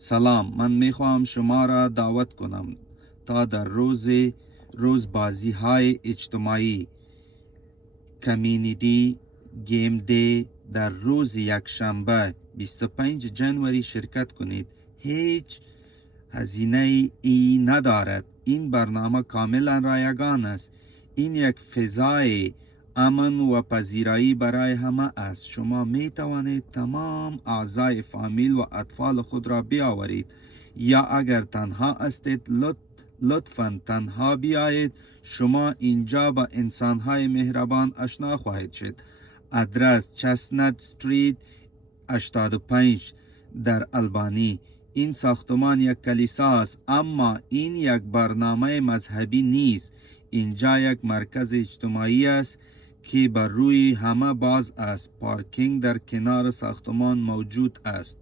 سلام، من میخواهم شما را دعوت کنم تا در روز بازی های اجتماعی کمیونیتی گیم دی در روز یکشنبه 25 جنوری شرکت کنید. هیچ هزینه ای ندارد. این برنامه کاملا رایگان است. این یک فضای امن و پذیرایی برای همه است. شما می توانید تمام اعضای فامیل و اطفال خود را بیاورید، یا اگر تنها هستید لطفاً تنها بیایید. شما اینجا با انسانهای مهربان آشنا خواهید شد. آدرس چستنت استریت 85 در آلبانی. این ساختمان یک کلیسا است، اما این یک برنامه مذهبی نیست. اینجا یک مرکز اجتماعی است که بر روی همه باز است. پارکینگ در کنار ساختمان موجود است.